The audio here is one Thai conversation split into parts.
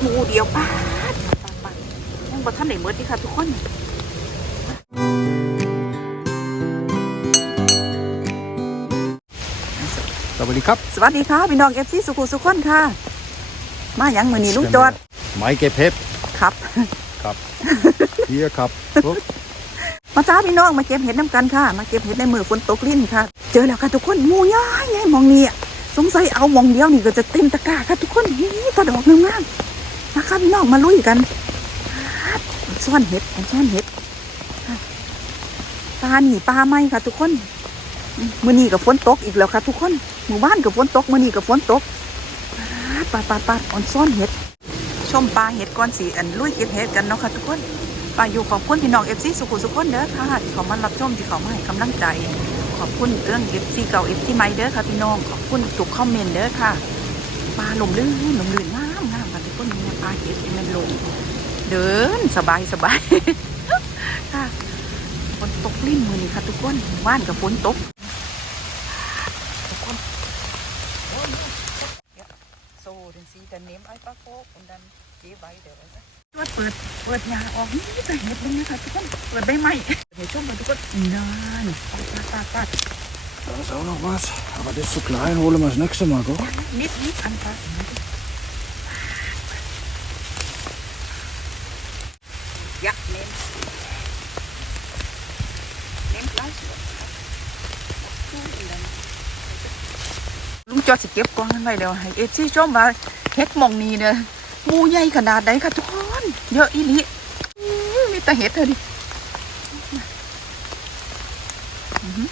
หมูเดียวป้าดปาดปาดยังบ่ทันได้หมดที่ค่ะทุกคนสวัสดีครับ สวัสดีค่ะพี่น้องเอฟซีสุขุสุขคนค่ะ มาหยังมือนี้ลุงจอดไม้เก็บเพชรครับ ครับเฮียครับปุ๊บมาจ้าพี่น้องมาเก็บเห็ดน้ำกันค่ะ มาเก็บเห็ดในมือฝนตกลิ้นค่ะ เจอแล้วค่ะทุกคนหมูย่ายไงมองนี่อะสงสัยเอามองเดียวนี่ก็จะเต็มตะกร้าค่ะทุกคนนี่ตะดอกงามๆ มาค่ะพี่น้องมาลุยกันซ่อนเห็ดซ่อนเห็ดปลาหนีปลาไหมค่ะ ทุกคนมือนีกับฝนตกอีกแล้วค่ะ ทุกคนหมู่บ้านกับฝนตกมือนีกับฝนตกปลาดปาดปาอ่อนซ่อนเห็ดชมปลาเห็ดก้อนสีอันลุยเก็บเห็ดกันเนาะค่ะทุกคนปลาอยู่ขอบคุณพี่น้องเอฟซีสุขุสุขคนเด้อค่ะที่เขามารับชมที่เขามาให้กำลังใจ ขอบคุณเรื่องเอฟซีเก่าเอฟซีใหม่เด้อค่ะพี่น้องขอบคุณทุกคอมเมนต์เด้อค่ะปลาหลมลื่นหลมลื่นมามค่ะาเห็ดที่มันลง เดินสบายสบายค่ะฝนตกลิ่นมือนี่ค่ะทุกคนว่านกับฝนตกทุกคนโซ่ถึงสีแต่เนมไอ้ป้าโคคนดันสีใบเดี๋ยวนะช่วยเปิดเปิดยาออกนี่แต่เห็ดเลยนะคะทุกคนเปิดใบไม้เดี๋ยวช่วงมาทุกคนนานปัดปัดปัดปัด Da ist auch noch was. Aber das ist zu klein. Holen wir das nächste Mal, gell? นิดนิด อันปัดยักษ์เน้นเน้นไล่สวยลุงจอดสิเก็บกองนั้นไว้เดี๋ยวให้เอซี่ชมว่าเฮ็ดหมองนี้เนี่ยหมูใหญ่ขนาดไหนค่ะทุกคนเยอะอีหลีอื้อมีแต่เห็ดเธอดิอื้อหือ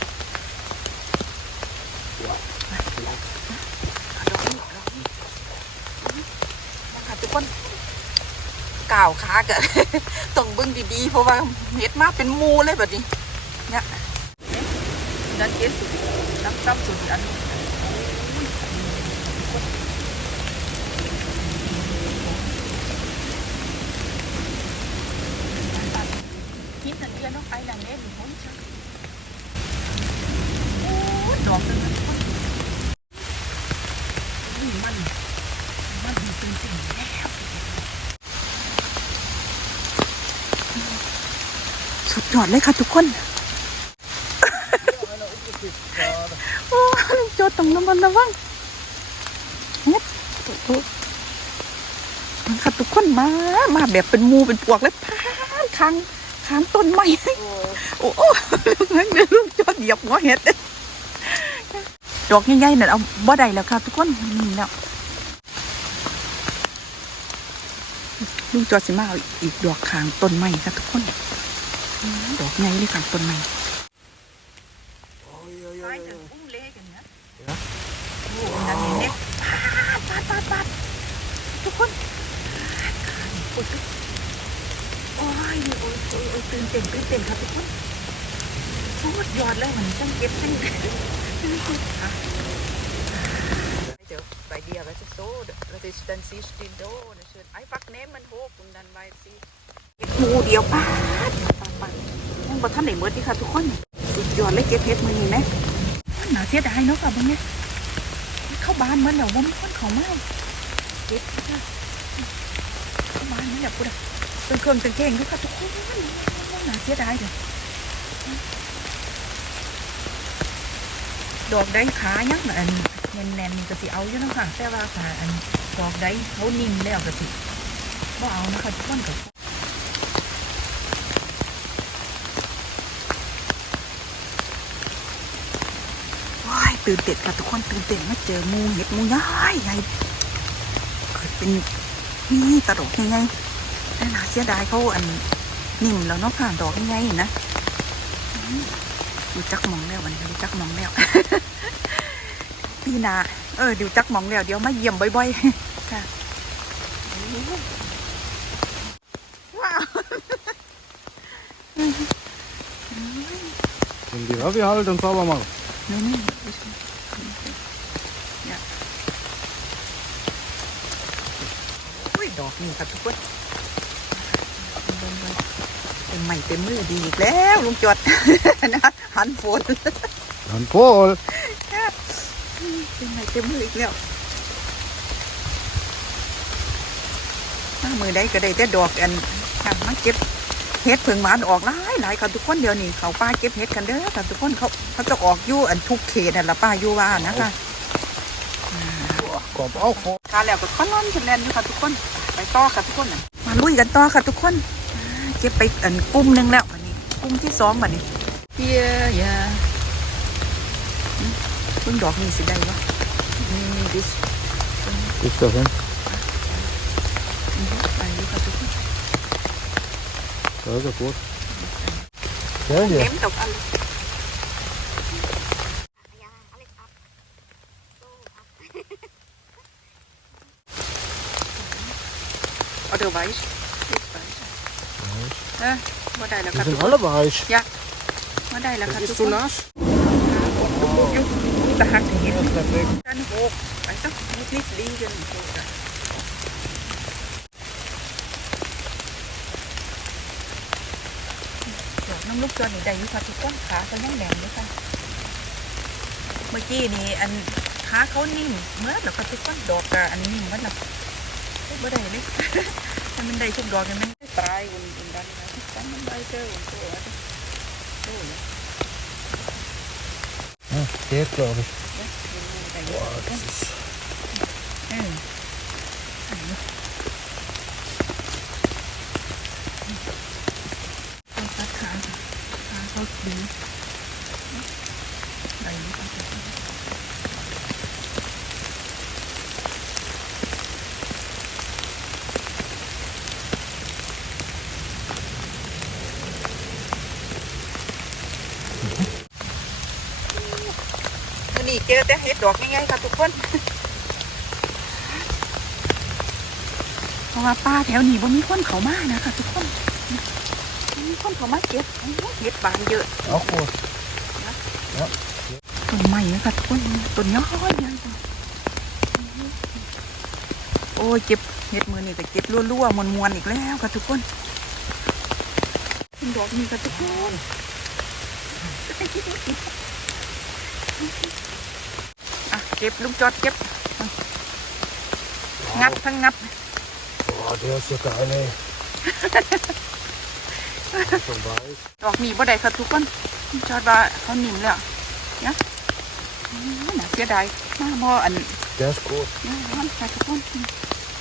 มาค่ะทุกคน ก่าวขากันต้องเบิ่งดีๆ เพราะว่าเห็ดมากเป็นมูเลยแบบนี้เนี่ยดันเก็ดสุดน้ำซ้ำสุดอันหินอันเดียวน้องไอ้นางเล่นหงชักโอ้ดอกนึงนะทุกคนนี่มัน มันมีจริงๆแล้ว สุดยอดเลยค่ะทุกคนโอ้ลงโจดต้องระมัดระวังเฮ็ดโอ้โหมันค่ะทุกคนมา มาแบบเป็นมูเป็นพวกเลยพานคางคางต้นไม้โอ้โหงั้นเดี๋ยวลูกจอดเหยียบหัวเห็ดดอกใหญ่ๆนั่นเอาบ่ได้แล้วครับทุกคนนี่แล้วลุงจอดสิมาเอาอีกดอกคางต้นไม้ครับทุกคน ดอกใหญ่เลยคางต้นไม้ซ้ายหนึ่งอุ้มเล่กันนะโอ้นั่นเน็กปาดปาดปาดทุกคนโอ้ยโอ้ยโอ้ยตื่นเต้นตื่นเต้นครับทุกคนสุดยอดเลยเหมันจังเก็บจังเดี๋ยวไปเดียวจะโซ่เราจะดันซีสตินโดนะเชิญไอ้ฟั กเนมมันโหกคุณดันไปซีเก็บหมูเดียวป้าดปาดปาดยังบ่ทันไหนเมื่อที่ค่ะทุกคนสุดยอดเลยเก็บเห็ดมือนี้ไหมหนาเสียดายเนาะค่ะบางเนี่ยเข้าบ้านมันเดี๋ยวว่ามีคนเขามาเก็บค่ะเข้าบ้านมันแบบกูดะเป็นเครื่องเป็นเก่งด้วยค่ะทุกคนมันหนาเสียดายเดี๋ยวดอกได้ขายังอันแน่นๆนี่ก็สิเอาอยู่นาะค่ะแต่ว่าขาอันดอกได้เขานิ่มแล้วก็สิบ่เอานะคะทุกคนก็ว้าย ตื่นเต้นค่ะทุกคนตื่นเต้นมาเจอมูเห็ดมูย่ายใหญ่เกิดเป็นนี่ตะดอกยังไงแต่น่าเสียดายเขาอันนิ่มแล้วเนาะค่ะดอกยังไงนะดูจักมองแล้ววันนี้ดูจักมองแล้วพี่นาเออดูจักมองแล้วเดี๋ยวมาเยี่ยมบ่อยๆค่ะว้าว Den die Ravi halt und sauber machen. นี่นี่เนี่ยอุ้ ยดอกนี่ครับทุกคนเบิ่งๆเต็มใหม่เต็มมือดีอีกแล้วลุงจอดนะหันฝน Dann Kohl. เต็มใหม่เต็มมืออีกแล้วมามือใดก็ได้แต่ดอกอันค่ะมาเก็บ เห็ดเพิ่งหวานออกหลายหลายค่ะทุกคนเดี๋ยวนี้เขาป้าเก็บเห็ดกันเด้อค่ะทุกคนเขาเขาจะออกอยู่อันทุกเขตนั่นละป้าอยู่ว่านะคะ Kommt auch vor. กาแล้วก็ค่อนนอนฉันแลนอยู่ค่ะทุกคนไปต่อค่ะทุกคนน่ะมาลุยกันต่อค่ะทุกคนอ่าเก็บไปอันกลุ่มหนึงแล้วอันนี้กลุ่มที่สองบัดนี้เฮียยาเพิ่งดอกนี้สิได้วะนี่นี่ดิส Bis dahin. ไปอยู่ค่ะทุกคน Da ist er gut. Ja, เต็ hier. มดอกอะไร Otherwise, this way. เออมาได้แล้วค Die รับทุก sind คน alle weich. มาได้แล้วครับ Das ทุ ist กค zu น nass. ยุบตะหักถึงเห็น Das bleibt weg. กันโบกไปสักนิดนิดดีกันโบกอะดอกน้ำ ลูกจอนี่ได้อยู่ค่ะทุกคนขาเขายังแดงอยู่ค่ะ เมื่อกี้นี่อันขาเขานิ่มเมื่อแล้วค่ะทุกคนดอกกะอันนิ่มมันละเอ้ยบ่ได้เลยให้มันได้ทุกดอกให้มันตายอุ่นอุ่นดันนะตั้งมันได้เจออุ่นตัวอะโอ้ย Ja, geht, glaube ich. ได้อยู่ Boah, das ist. เออเอาตัดขาขาเขา ดีได้อยู่ค่ะวันนี้เจอแต่เห็ดดอกง่ายๆค่ะทุกคนเพราะว่าป้าแถวนี้บ่มีคนเขามากนะคะทุกคน มีคนเขามาเก็บโอ้ยเห็ดบานเยอะ Auch gut. ต้นไม้นะคะทุกคนต้นย้อยใหญ่จังโอ้ยเก็บเห็ดมือนี่ก็เก็บรั่วๆมวนๆอีกแล้วค่ะทุกคนดอกนี้ค่ะทุกคนอะเก็บลูกจอดเก็บ งับทั้งงับ Boah, der ist ja geil, ey. Schon weiß. ดอกนี้บ่ได้ค่ะทุกคนจอดว่าเขาหนิ่มแล้วเนี่ยอืมน่าเสียดายมาบ่อัน Der ist gut. นี่ร้อนค่ะทุกคน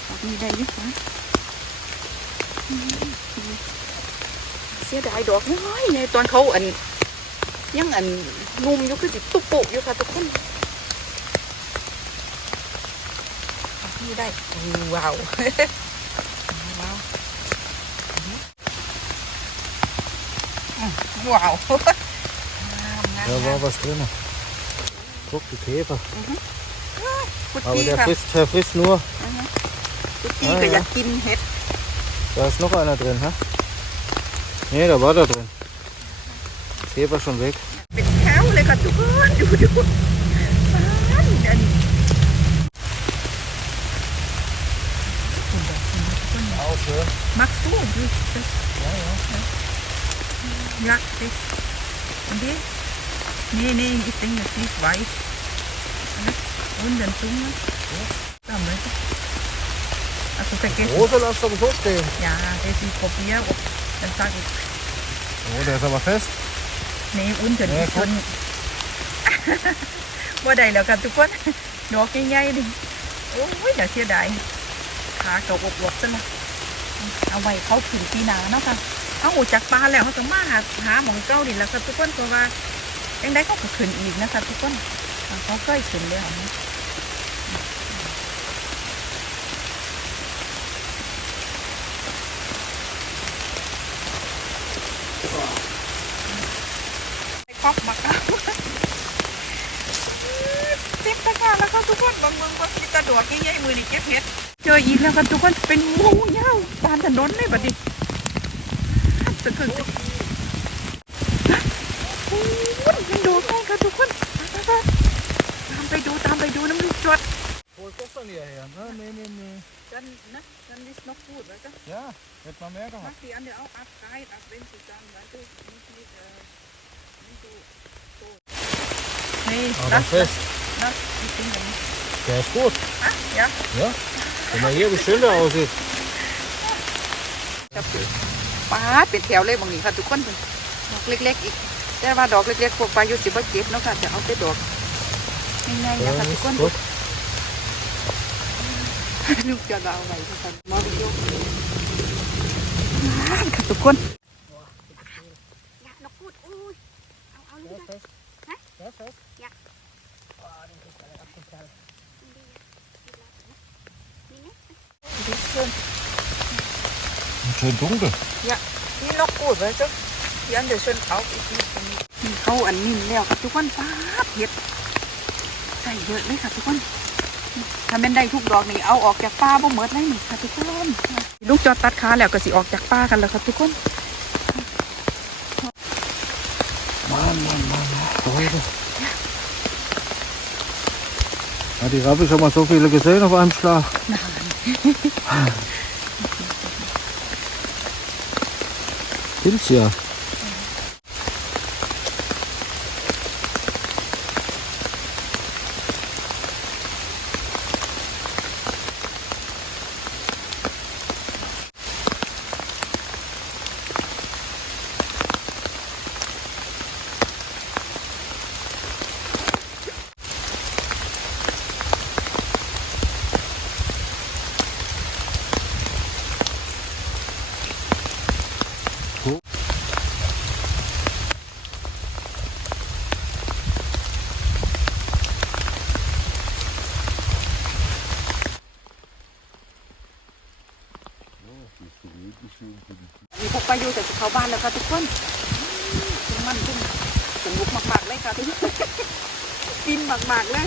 ดอกนี้ได้อยิ่นะอืมเสียดายดอกน้อยในตอนเขาอันยังอันนุ่มอยู่คือสิตุกปุกอยู่ค่ะทุกคนดอกนี้ได้ว้าวว้าว อืมว้าวงามงาม Da งาม war was drin. Guck, die Käfer. พุด Aber ดี้ der ค่ะ frisst, der frisst nur. พุดดี้อ่าก็อยากกินเห็ด Da ist noch einer drin, hä? Nee, da war da drin. Käfer schon weg. เป็นแถวเลยค่ะทุกคนดูดูบ้านอันคุณดอกคุณทุกคน Auch schön. มักสู้ดู Ja, ja. ยักษ์สิอันนี้นี่นี่อีกสิ่งหนึ่งที่ไว้นะวุ้นเดินซุ้ม นะทำเลยอะคุณไปเก็บ Große lass doch so stehen. ยาเดซีโคเปียอบ dann sag ich Oh, der ist aber fest. nee unten แม่ ist ครับ schon บ่ได้แล้วกันทุกคนดอกใหญ่ๆดิโอ้ยเดี๋ยวเสียดายขา เอาไว้เขาหนาเนาะค่ะเขาออกจากปลาแล้วเขาต้องมาหาหาหมองเก้าดินแล้วครับทุกคนเพราะว่ายังได้เขาขึ้นอีกนะคะทุกคนเขาเคยขึ้นเลยค่ะไปป๊อกมาครับติดตะกาแล้วครับทุกคนบางเมืองบางทีกระโดดใหญ่ๆมือนี่เก็บเห็ดเจออีกแล้วครับทุกคนเป็นงูเง่าปานถนนเลยบัดนี้ สะกึกโอ้ยยังดูไงครับทุกคนไปๆตามไปดูตามไปดูน้ำลูกจวด Wo ist das denn hierher? Ne, nee, nee, nee. กันนะกันนิสนกพูดไว้ก็ Ja, hätte man mehr มา gehabt. สีอันเดียวเอาอัพไกด์อัพเป็นสุดจังไว้ก็นี่คือเอ่อนี่คือโตนี่ Aber นะ fest. นะนี่เป็นอย่างนี้ Der ist gut. อะเดี๋ยว Ja. Guck mal hier, wie schön der aussieht. กับ ป้าดเป็นแถวเลยบางนี้ค่ะทุกคนเป็นดอกเล็ก ๆ อีก แต่ว่าดอกเล็กๆพวกปลาอยู่สิบ่เก็บเนาะค่ะจะเอาแต่ดอกง่ายๆนะคะทุกคนลูกจะเอาไว้ทุกคนมอวิโยค่ะทุกคนอยากนกพูดอุ้ยเอาเอาเลยดีกว่าฮะอยากนี่นะ Schön dunkel. นี่นกกูดไว้จ้ะยัน เดี๋ยวชวนเขาอีกทีนี่เขาอันนิ่มแล้วค่ะทุกคนป้าดเห็ดใส่เยอะเลยค่ะทุกคนถ้าเป็นได้ทุกดอกนี่เอาออกจากป้าบ่เหมิดเลยนี่ค่ะทุกคนลูกจอดตัดขาแล้วก็สิออกจากป้ากันแล้วค่ะทุกคน Mann, Mann, Mann. Leute. Hat die Rappe schon mal so viele gesehen auf einem Schlag? Hilf's ja. มี พวกปลาอยู่แต่จะเข้าบ้านแล้วค่ะทุกคนถึงมันขึ้นสนุกมากๆเลยค่ะทุกคนกินมากๆเลย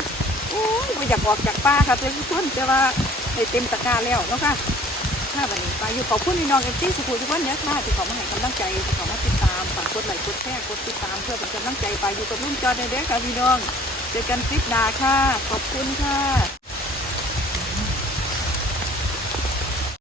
โอ้ยบ่อยากออกจากป้าค่ะทุกคนแต่ว่าให้เต็มตะกร้าแล้วเนาะค่ะค่ะวันนี้ปลาอยู่ขอบคุณพี่น้องเอฟซีสุขุมทุกคนเนี่ยค่ะที่เขามาให้กำลังใจที่เขามาติดตามฝากกดไลค์กดแชร์กดติดตามเพื่อเป็นกำลังใจไปอยู่กับลุงจอดเด้อค่ะพี่น้องเจอกันคลิปหน้าค่ะ ขอบคุณค่ะ